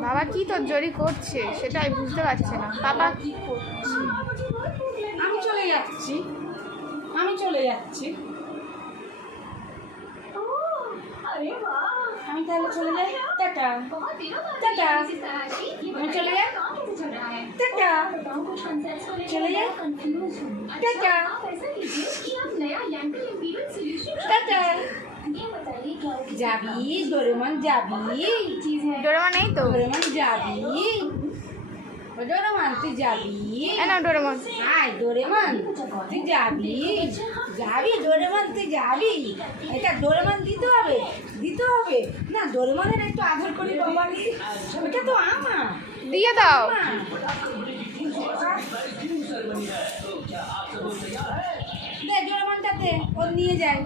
বাবা কি তোর জড়ি করছে? সেটাই বুঝতে পারছি না। বাবা কি করছে? আমি চলে যাচ্ছি। আমি চলে যাচ্ছি। আমি তাহলে চলে যাই। টাটা। টাটা। আমি চলে যাই। টাটা। চলে যাই। টাটা। যাবি ডোরেমন যাবি ডোরেমন এই তো? ডোরেমন যাবি ও ডোরেমন তুই যাবি? না ডোরেমন। আয় ডোরেমন তুই যাবি যাবি ডোরেমন তুই যাবি। এটা ডোরেমন দিতে হবে দিতে হবে। না ডোরেমনের একটু আদর করে বাবা ওটা তো আমার দিয়ে দাও। দে ডোরেমনটাতে ও নিয়ে যায়।